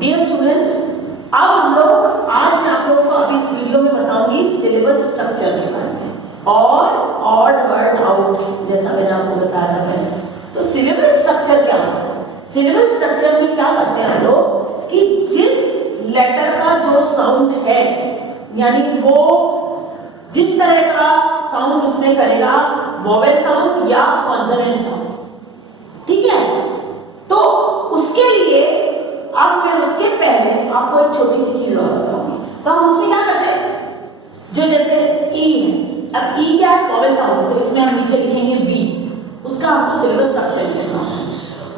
Dear students, अब हम लोग आज मैं आप लोगों को अभी इस वीडियो में बताऊंगी सिलेबल स्ट्रक्चर के बारे में और ऑड वर्ड आउट, जैसा मैंने आपको बताया था पहले। तो सिलेबल स्ट्रक्चर क्या होता है? सिलेबल स्ट्रक्चर में क्या करते हैं हम लोग कि जिस लेटर का जो साउंड है, यानी वो जिस तरह का साउंड उसमें करेगा, वोवेल साउंड या कॉन्सोनेंट साउंड, ठीक है। तो उसके लिए अब मैं उसके पहले आपको एक छोटी सी चीज और बताऊंगी। तो हम उसमें क्या करते हैं, जो जैसे ई है, अब ई क्या है? वोवेल साउंड, तो इसमें हम नीचे लिखेंगे वी, उसका आपको सिलेबस स्ट्रक्चर लिखना है।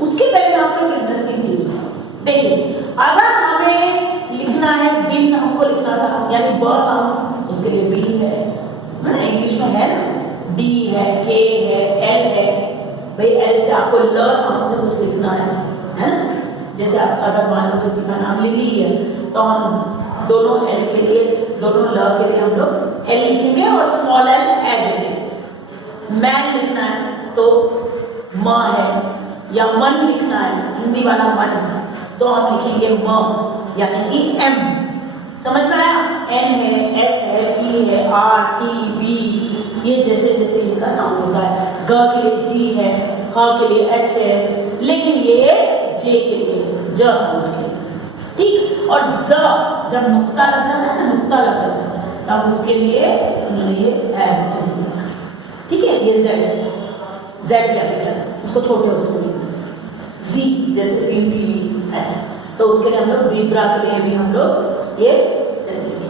उसके पहले मैं आपको एक इंटरेस्टिंग चीज बताऊं। देखिए, अगर हमें लिखना है बिन, हमको लिखना था यानी ब साउंड, उसके लिए बी है ना, इंग्लिश में है ना, डी है, के है, एल है। भाई एल से आपको ल साउंड से कुछ लिखना है ना। जैसे आप अगर मान लो किसी का नाम लिली है, तो हम दोनों एल के लिए, दोनों ल के लिए हम लोग एल लिखेंगे और small L as it is. Man लिखना है तो म है, या मन लिखना है, हिंदी वाला मन, तो हम लिखेंगे म, यानी कि एम। समझ में आया? एन है, एस है, पी है, आर, टी, बी, ये जैसे जैसे इनका साउंड होता है। ग के लिए जी है, ह के लिए एच है, लेकिन ये जे के लिए ज साउंड के लिए, ठीक। और ज जब नुक्ता लग जाता है ना, नुक्ता लग जाता है, तब उसके लिए ये एज इट इज, ठीक है। ये जेड कैपिटल, उसको छोटे उसको जी, जैसे सी टी वी ऐसे, तो उसके लिए हम लोग जीब्रा के लिए भी हम लोग ये सेल लिखेंगे।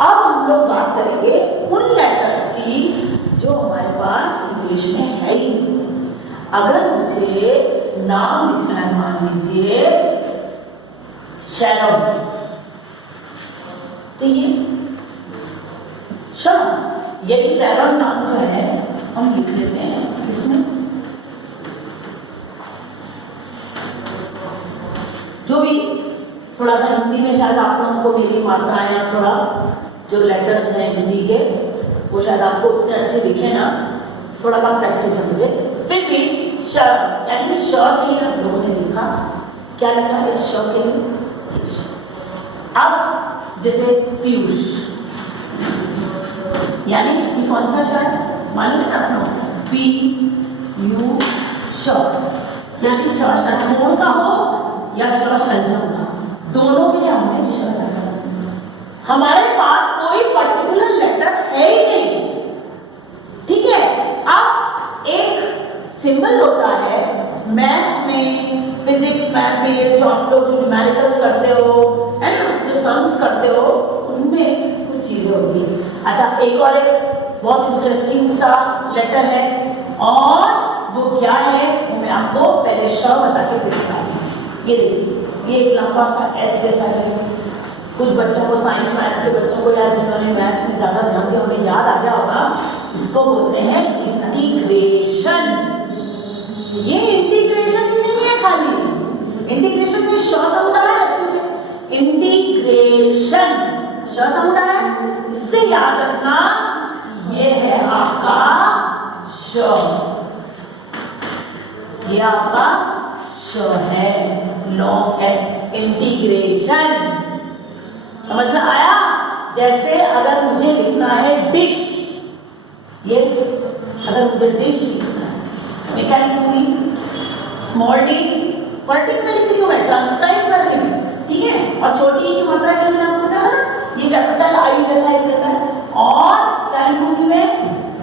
अब हम लोग बात करेंगे उन लेटर्स की जो हमारे पास इंग्लिश में है ही नहीं। अगर मुझे नाम लिखना है, मान लीजिए शैरॉन, तो ये यही शैरॉन नाम जो है हम लिख लेते हैं इसमें, जो भी थोड़ा सा हिंदी में शायद आप लोगों को मेरी मात्राएं या थोड़ा जो लेटर्स हैं हिंदी के, वो शायद आपको उतने अच्छे दिखे ना, थोड़ा कम प्रैक्टिस है मुझे, फिर भी श, यानी श के लिए हम लोगों ने लिखा, क्या लिखा है इस श के लिए? अब जैसे पीयूष, यानी इसकी कौन सा श है मालूम है आपको? पी यू श, यानी श षट्कोण का हो या श षट्भुज का, दोनों के लिए हमने श लिखा। हमारे पास कोई पर्टिकुलर लेटर है ही नहीं, ठीक है। अब एक सिंबल होता है मैथ में, फिजिक्स मैथ में, जो आप लोग जो न्यूमेरिकल्स करते हो, है ना, जो सम्स करते हो, उनमें कुछ चीजें होती हैं। अच्छा, एक और एक बहुत इंटरेस्टिंग सा लेटर है, और वो क्या है वो मैं आपको पहले श बता के फिर बताऊंगी। ये देखिए, ये एक लंबा सा एस जैसा है। कुछ बच्चों को, साइंस मैथ्स के बच्चों को, या जिन्होंने मैथ्स में ज़्यादा ध्यान दिया उन्हें याद आ गया होगा, इसको बोलते हैं इंटीग्रेशन। ये इंटीग्रेशन ही नहीं है, खाली इंटीग्रेशन में श साउंड आ रहा है अच्छे से, इंटीग्रेशन श साउंड आ रहा है, इससे याद रखना ये है आपका श, ये आपका श है, लॉन्ग एस, इंटीग्रेशन। समझ में आया? जैसे अगर मुझे लिखना है डिश, ये अगर मुझे डिश लिखना है, मैं क्या लिखूंगी? स्मॉल डी, वर्टिकल में लिख रही हूँ, मैं ट्रांसक्राइब कर रही हूँ, ठीक है। और छोटी ई की मात्रा क्या मैंने आपको बताया ना, ये कैपिटल आई जैसा ही रहता है। और क्या लिखूंगी मैं?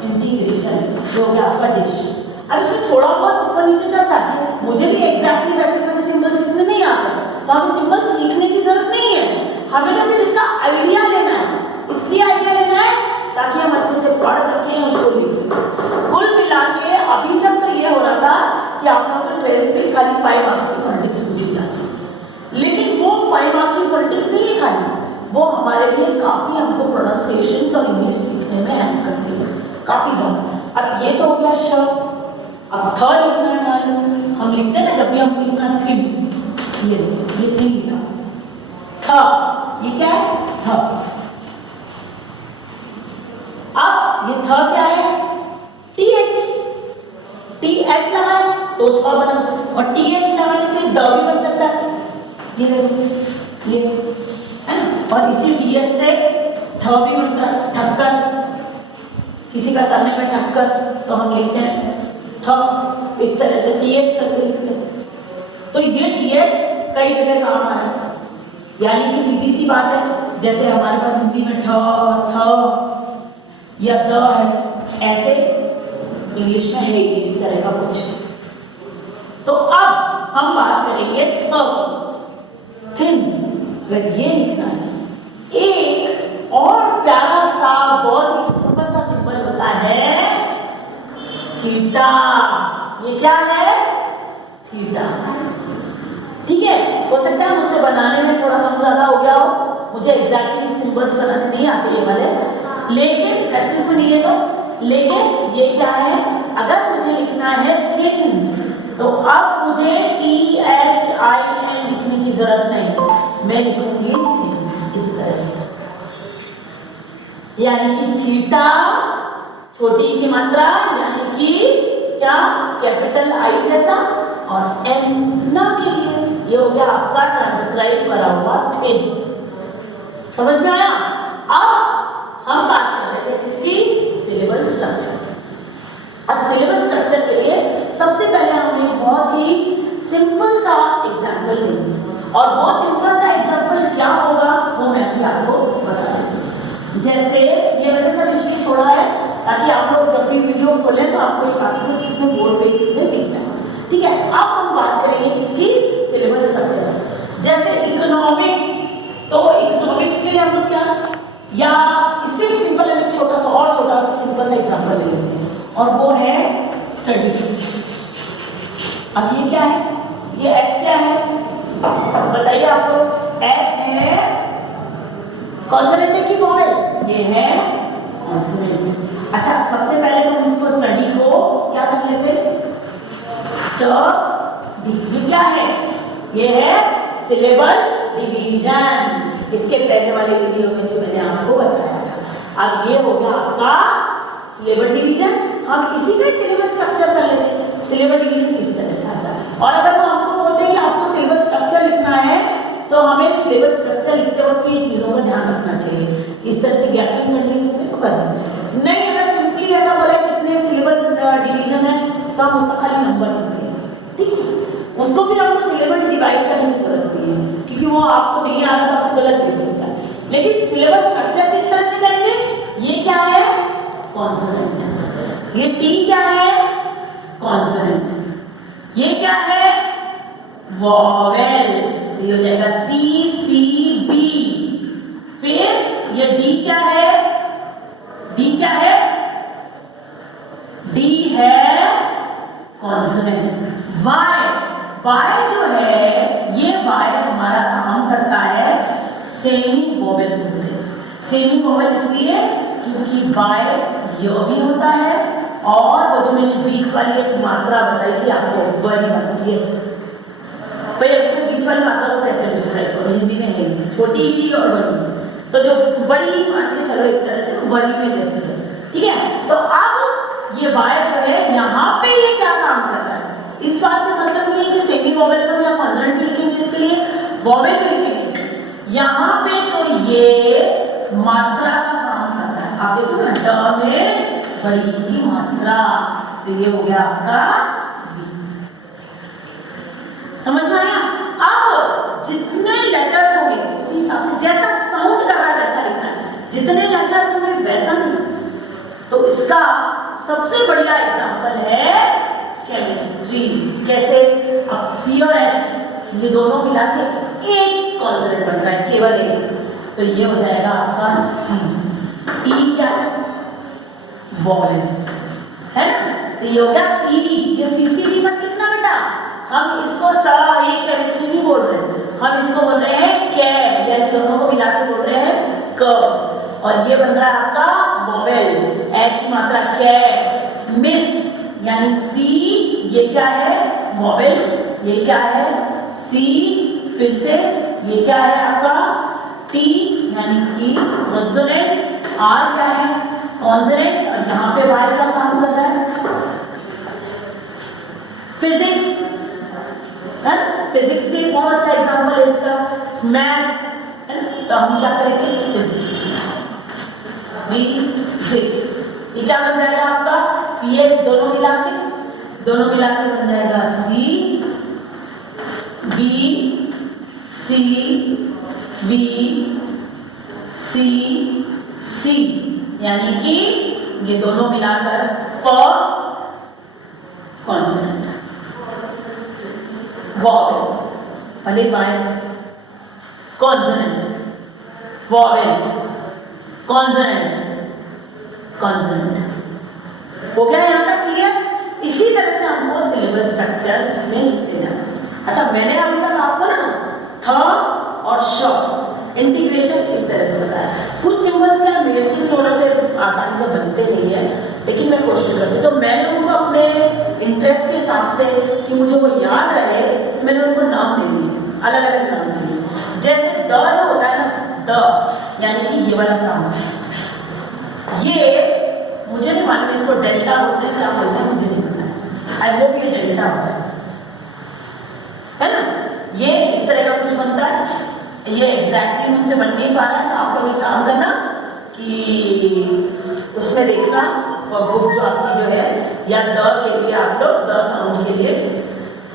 इंटीग्रेशन, जो हो गया आपका डिश। अब इसमें थोड़ा बहुत ऊपर नीचे चलता है, मुझे भी एग्जैक्टली वैसे वैसे सिंबल्स लिखने नहीं आते, तो हमें सिंबल्स सीखने की जरूरत नहीं है, हमें तो सिर्फ इसका आइडिया लेना है। इसलिए आइडिया लेना है ताकि हम अच्छे से पढ़ सकें, उसको लिख सकें। कुल मिला के अभी तक तो ये हो रहा था कि आप लोगों को 12th में खाली 5 मार्क्स की पॉलिटिक्स पूछी जाती है, लेकिन वो 5 मार्क्स की पॉलिटिक्स नहीं है खाली, वो हमारे लिए काफ़ी हमको प्रोनाउंसिएशंस और इंग्लिश सीखने में हेल्प करती है, काफ़ी ज़्यादा। अब ये तो हो गया श, अब थ लिखना है, मालूम हम लिखते हैं ना जब भी हम लिखना थिन, ये थिन लिखा, थ, ये क्या है? थ। अब ये थ क्या है? टी एच, टी एच लगा है तो थ बना, और टी एच लगाने से ड भी बन सकता है, ये देखो ये है ना, और इसी TH से ठ भी बनता है, ठक्कर। किसी का सरनेम में ठक्कर तो हम लिखते हैं ठ, इस तरह से TH करके लिखते हैं। तो ये TH कई जगह काम आ रहा है, यानी कि सीधी सी बात है, जैसे हमारे पास हिंदी में ठ, थ या द है, ऐसे इंग्लिश में है ही इस तरह का कुछ। तो अब हम बात करेंगे थ की, थिन। अगर ये लिखना है, एक और प्यारा सा बहुत ही खूबसूरत सा सिंबल होता है थीटा। ये क्या है? थीटा। ठीक है, हो सकता है मुझसे बनाने में थोड़ा कम ज्यादा हो गया हो, मुझे एग्जैक्टली सिंबल्स बनाने नहीं आते ये वाले, लेकिन प्रैक्टिस में नहीं है तो। लेकिन ये क्या है, अगर मुझे लिखना है थिन, तो अब मुझे THIN लिखने की जरूरत नहीं, मैं लिखूंगी थिन इस तरह से। यानी कि थीटा, छोटी की मात्रा, यानी कि क्या, कैपिटल I जैसा, और N ना के लिए ये हो गया आपका ट्रांसक्राइब करा हुआ थिन। समझ में आया? अब हम बात कर रहे थे किसकी? Syllable structure. अब सिलेबल स्ट्रक्चर के लिए सबसे पहले हम एक बहुत ही सिंपल सा एग्जाम्पल लेंगे, और वो सिंपल सा एग्जाम्पल क्या होगा वो मैं भी आपको बता दूंगी। जैसे ये मैंने सब इसलिए छोड़ा है ताकि आप लोग जब भी वीडियो खोलें तो आपको एक बात को जिसमें बोर्ड पे चीजें दिख जाए। ठीक है, अब हम बात करेंगे किसकी? Syllable structure. जैसे इकोनॉमिक्स, तो इकोनॉमिक्स के लिए हम लोग क्या, या इससे भी सिंपल एक छोटा सा और छोटा सिंपल सा एग्जांपल ले लेते हैं, और वो है स्टडी। अब ये क्या है? ये एस क्या है बताइए आप लोग? एस है कॉन्सोनेंट है कि वॉवेल? ये है कॉन्सोनेंट। अच्छा, सबसे पहले तो हम इसको स्टडी को क्या कर लेते? स्टडी। ये क्या है? ये है सिलेबल डिवीजन। इसके पहले वाले वीडियो में जो मैंने आपको बताया था। अब ये हो गया आपका सिलेबल डिवीजन। हम इसी का सिलेबल स्ट्रक्चर कर लेते हैं। सिलेबल डिवीजन इस तरह से आता है। और अगर वो आपको बोलते हैं कि आपको सिलेबल स्ट्रक्चर लिखना है, तो हमें सिलेबल स्ट्रक्चर लिखते वक्त ये चीजों का ध्यान रखना चाहिए। इस तरह से गैपिंग करनी है उसमें तो करनी नहीं। अगर सिंपली ऐसा बोला कितने सिलेबल डिवीजन है तो हम उसका खाली नंबर लिखते हैं, ठीक है? उसको फिर आपको सिलेबल डिवाइड करने की जरूरत नहीं है, क्योंकि वो आपको नहीं आ रहा तो आपसे गलत भी हो सकता है। लेकिन सिलेबल स्ट्रक्चर किस तरह से करेंगे? ये क्या है? कॉन्सोनेंट। ये टी क्या है? कॉन्सोनेंट। ये क्या है? वॉवेल। तो ये हो जाएगा सी सी बी। फिर ये डी क्या है? डी क्या है? डी है कॉन्सोनेंट। वाई, वाई जो है, ये वाई हमारा काम करता है सेमी वोवेल प्रोटेक्स। सेमी वोवेल इसलिए क्योंकि वाई यो भी होता है, और वो जो मैंने बीच वाली एक मात्रा बताई थी आपको, बड़ी बनती है। भाई उसमें बीच वाली मात्रा को कैसे डिस्क्राइब करो? हिंदी में है छोटी ही और बड़ी, तो जो बड़ी मान के चलो एक तरह से बड़ी में जैसी है, ठीक है? तो अब ये वाई जो है यहाँ पे ये क्या काम कर रहा है? इस बात से मतलब नहीं है कि सेमी वोवेल तो या कॉन्सोनेंट लिखेंगे, इसके लिए वोवेल लिखेंगे। यहाँ पे तो ये मात्रा का काम कर रहा है। आप देखो ना, ड में बड़ी की मात्रा, तो ये हो गया आपका बी। समझ में आया? अब जितने लेटर्स होंगे उसी हिसाब से, जैसा साउंड कर रहा है वैसा लिखना है। जितने लेटर्स होंगे वैसा नहीं। तो इसका सबसे बढ़िया एग्जांपल है केमिस्ट्री। कैसे? अब सी और एच ये दोनों मिला के एक कॉन्सोनेंट बन रहा है, केवल एक, तो ये हो जाएगा आपका सी। ई क्या है? वोवेल है ना? तो ये हो गया सी डी। ये सी सी डी मत लिखना बेटा, हम इसको ये केमिस्ट्री नहीं बोल रहे, हम इसको बोल रहे हैं कै, यानी दोनों को मिला के बोल रहे हैं क। और ये बन रहा है आपका वोवेल, ए की मात्रा कै। मिस यानी सी, ये क्या है? वोवेल। ये क्या है? सी। फिर से ये क्या है आपका? टी यानी कि कॉन्सोनेंट। आर क्या है? कॉन्सोनेंट। और यहाँ पे वाई का काम कर रहा है फिजिक्स, है? फिजिक्स भी बहुत अच्छा एग्जांपल है इसका। मैथ, है ना, तो हम क्या करेंगे फिजिक्स, फिजिक्स। ये क्या बन जाएगा आपका पीएच दोनों मिला के बन जाएगा C B C B C सी, यानी कि ये दोनों मिलाकर फॉर कॉन्सोनेंट वॉवेल, भले पाए कॉन्सोनेंट वॉवेल कॉन्सोनेंट कॉन्सोनेंट। हो गया यहाँ तक क्लियर? इसी तरह से हमको सिलेबल स्ट्रक्चर इसमें लिखते जाना। अच्छा, मैंने अभी तक आपको ना थ और श इंटीग्रेशन इस तरह से बताया। कुछ सिंबल्स क्या मेरे से थोड़ा से आसानी से बनते नहीं है, लेकिन मैं कोशिश करती हूँ, तो मैंने उनको अपने इंटरेस्ट के हिसाब से कि मुझे वो याद रहे, मैंने उनको नाम दे दिए, अलग अलग नाम दिए। जैसे द जो होता है ना, द यानी कि ये वाला साउंड, ये मुझे नहीं मालूम इसको डेल्टा बोलते हैं क्या बोलते हैं, मुझे नहीं पता है। आई होप ये डेल्टा होता है ना। ये इस तरह का कुछ बनता है, ये एग्जैक्टली मुझसे बन नहीं पा रहा है, तो आप लोग एक काम करना कि उसमें देखना बुक जो आपकी जो है, या द के लिए आप लोग द साउंड के लिए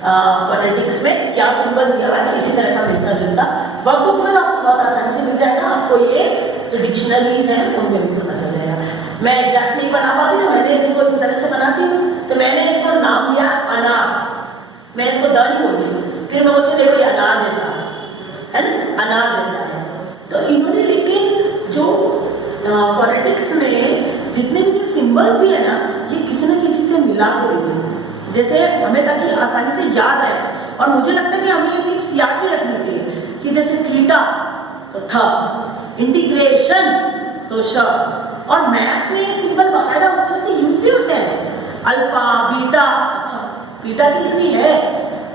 फोनेटिक्स में क्या सिंबल दिया है, इसी तरह का मिलता जुलता वर्कबुक में आपको बहुत आसानी से मिल जाएगा। आपको ये जो डिक्शनरीज हैं उनमें भी पता चल जाएगा। मैं एग्जैक्ट नहीं बना पाती तो मैंने इसको इस तरह से बनाती हूँ, तो मैंने इसको नाम दिया अनार, मैं इसको द नहीं बोलती, फिर मैं बोलती देखो ये अनार जैसा है ना, अनार जैसा है। तो इन्होंने लेकिन जो फोनेटिक्स में जितने भी जो सिंबल्स दिए ना, ये किसी न किसी से मिला के दिए, जैसे हमें ताकि आसानी से याद आए। और मुझे लगता है कि हमें ये टिप्स याद भी रखनी चाहिए कि जैसे थीटा तो थ, इंटीग्रेशन तो श, और मैथ में ये सिंबल बाकायदा उस तरह से यूज भी होते हैं, अल्फा बीटा। अच्छा, बीटा कितनी है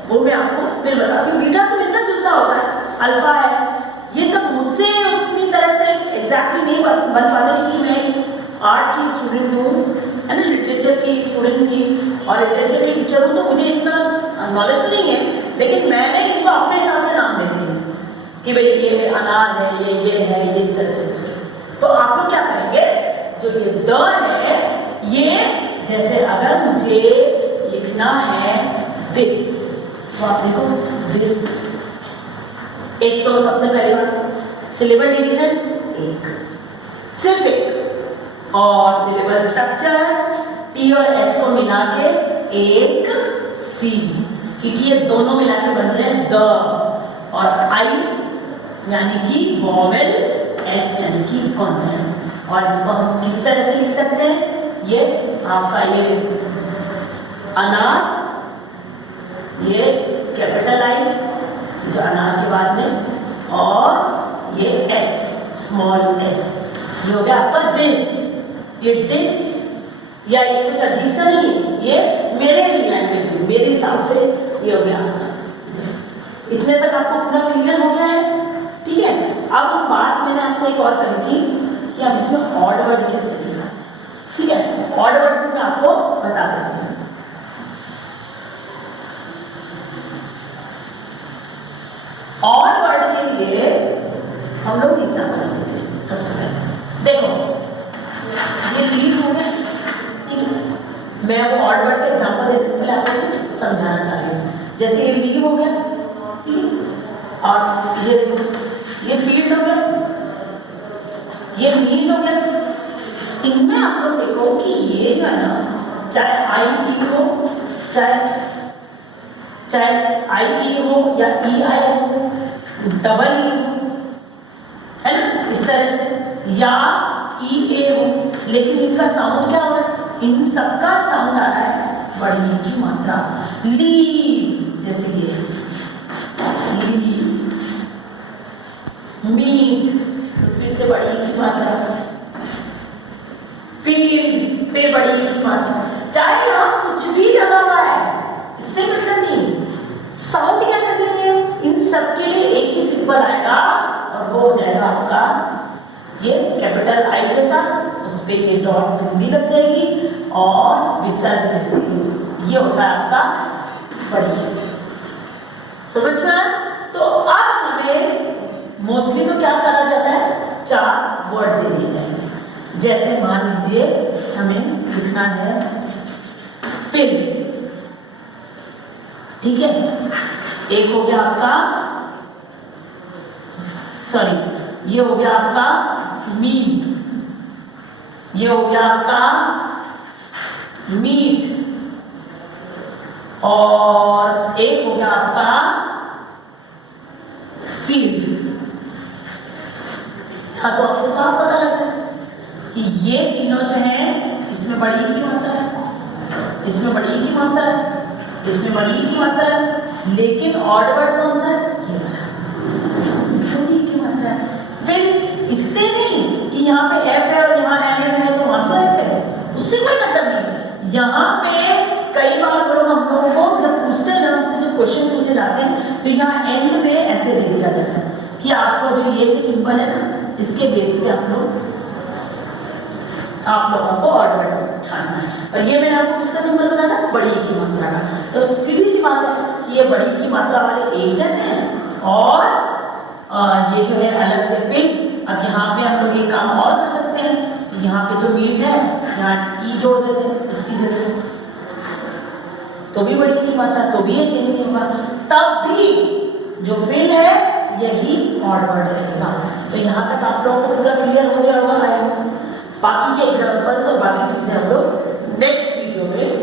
वो मैं आपको फिर बताती हूँ, बीटा से मिलता जुलता होता है, अल्फा है। ये सब मुझसे उतनी तरह से एग्जैक्टली नहीं बन पाते, क्योंकि मैं आर्ट की स्टूडेंट हूँ, है ना, लिटरेचर की स्टूडेंट थी और लिटरेचर की टीचर हूँ, तो मुझे इतना नॉलेज नहीं है, लेकिन मैंने इनको अपने हिसाब से नाम दे दिए कि भाई ये अनार है, ये है, ये इस तरह से। तो आप लोग क्या करेंगे, जो ये द है, ये जैसे अगर मुझे लिखना है दिस, तो आप देखो दिस, एक तो सबसे पहले बात सिलेबल डिवीजन एक, सिर्फ एक, और सिलेबल स्ट्रक्चर टी और एच को मिला के एक सी, क्योंकि ये दोनों मिला के बन रहे हैं द, और आई यानी कि वॉवेल, एस यानी कि कॉन्सोनेंट। और इसको हम किस तरह से लिख सकते हैं, ये आपका ये अनार, ये कैपिटल आई जो अनार के बाद में, और ये एस स्मॉल एस, ये हो गया आपका दिस। ये दिस या ये कुछ अजीब सा नहीं, ये मेरे लैंग्वेज में मेरे हिसाब से ये हो गया आपका दिस। इतने तक आपको पूरा क्लियर हो गया है? ठीक है। अब हम बात मैंने आपसे एक और करी थी कि हम इसमें ऑड वर्ड कैसे लिखा, ठीक है। ऑड वर्ड मैं आपको बता देती हूँ। ऑड वर्ड के लिए हम लोग एग्जाम्पल लेते हैं। सबसे पहले देखो ये लीव हो गया, ठीक है। मैं वो ऑड वर्ड के एग्जाम्पल देने से पहले आपको कुछ समझाना चाह रही हूँ। जैसे ये लीव हो गया, ठीक है, और ये देखो ये फील्ड हो गया, ये मीट हो गया। इनमें आप लोग देखो कि ये जो है ना, चाहे आई ई हो, चाहे आई ई हो या ई आई हो, डबल ई हो, है ना, इस तरह से, या ई ए हो, लेकिन इनका साउंड क्या हो रहा है, इन सबका साउंड आ रहा है बड़ी की मात्रा। लीव जैसे ये लीव, मीट तो फिर से बड़ी की मात्रा, फील्ड फिर बड़ी की मात्रा। चाहे यहाँ कुछ भी लगा हुआ है, इससे मतलब नहीं, साउंड क्या कर रही है, इन सब के लिए एक ही सिंबल आएगा और वो हो जाएगा आपका ये कैपिटल आई जैसा, उस पर ये डॉट बिंदी लग जाएगी, और विसर्ग जैसे ये होता है आपका बड़ी। समझ में? तो अब हमें मोस्टली तो क्या करा जाता है, 4 वर्ड दे दिए जाएंगे। जैसे मान लीजिए हमें लिखना है फिल्म, ठीक है, एक हो गया आपका, सॉरी ये हो गया आपका मीट, ये हो गया आपका मीट, और एक हो गया आपका फील्ड। हाँ, तो आपको साफ पता लग रहा है कि ये तीनों जो हैं इसमें बड़ी की मात्रा है, इसमें बड़ी की मात्रा है, इसमें बड़ी की मात्रा है, लेकिन ऑड वर्ड कौन सा है, ये वाला छोटी की मात्रा है। फिर इससे नहीं कि यहाँ पे एफ है और यहाँ एम एन है तो वहां तो एफ है, उससे कोई मतलब नहीं। यहाँ पे कई बार लोग हम लोगों को जब पूछते हैं ना, हमसे जब क्वेश्चन पूछे जाते हैं तो यहाँ एंड में ऐसे दे दिया जाता है कि आपको जो ये जो सिंबल है ना, इसके बेस पे आप लोगों को ऑड वर्ड छानना है। और ये मैंने आपको किसका सिंबल बताया था, बड़ी की मात्रा का। तो सीधी सी बात है कि ये बड़ी की मात्रा वाले एक जैसे हैं और ये जो है अलग से फिर। अब यहाँ पे हम लोग एक काम और कर सकते हैं, तो यहाँ पे जो मीट है यहाँ ई जोड़ देते हैं इसकी जगह, तो भी बड़ी की मात्रा, तो भी ये चेंज नहीं होगा, तब भी जो फिल है यही ऑड वर्ड रहेगा। तो यहाँ तक आप लोगों को पूरा क्लियर हो गया होगा। बाकी के एग्जांपल्स और बाकी चीजें हम लोग नेक्स्ट वीडियो में